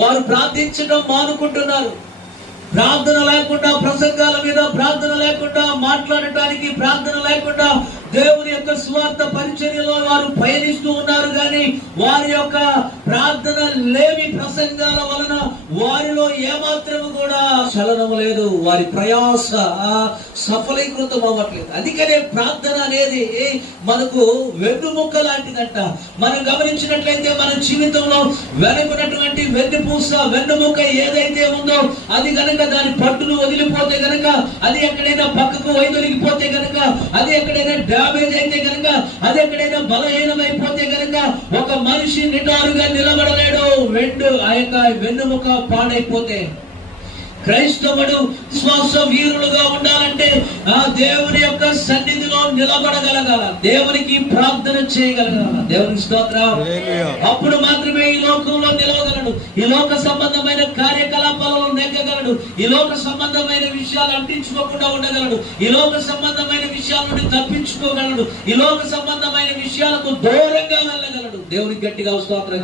వారు ప్రార్థించడం మానుకుంటున్నారు. ప్రార్థన లేకుండా, ప్రసంగాల మీద ప్రార్థన లేకుండా, మాట్లాడటానికి ప్రార్థన లేకుండా దేవుని యొక్క స్వార్థ పరిచర్యలో వారు పయనిస్తూ ఉన్నారు. కానీ వారి యొక్క ప్రార్థన లేని ప్రసంగాల వలన వారిలో ఏమాత్రము కూడా చలనం లేదు. వారి ప్రయాస సఫలీకృతం అవ్వట్లేదు. అందుకనే ప్రార్థన అనేది మనకు వెన్నుముక్క లాంటిదంట. మనం గమనించినట్లయితే మన జీవితంలో వెనుకున్నటువంటి వెన్నుపూస, వెన్నుముక్క ఏదైతే ఉందో అది గనక దాని పట్టును వదిలిపోతే గనక, అది ఎక్కడైనా పక్కకు వైదొలిగిపోతే గనక, అది ఎక్కడైనా డ్యామేజ్ అయితే గనక, అది ఎక్కడైనా బలహీనమైపోతే గనక ఒక మనిషి నిటారుగా నిలబడలేడు. ఆ యొక్క వెన్నుముక పాడైపోతే, క్రైస్తవుడు విశ్వాస వీరులుగా ఉండాలంటే ఆ దేవుని యొక్క సన్నిధిలో నిలబడగలగాల, దేవునికి ప్రార్థన చేయగలగాల. దేవునికి స్తోత్రం. అప్పుడు మాత్రమే ఈ లోకంలో నిలవగలడు, ఈ లోక సంబంధమైన కార్యకలాపాలలో నెగ్గగలడు, ఈ లోక సంబంధమైన విషయాలు అంటించుకోకుండా ఉండగలడు, ఈ లోక సంబంధమైన విషయాల నుండి తప్పించుకోగలడు, ఈ లోక సంబంధమైన విషయాలకు దూరంగా వెళ్ళగలడు. దేవునికి గట్టిగా స్తోత్రం.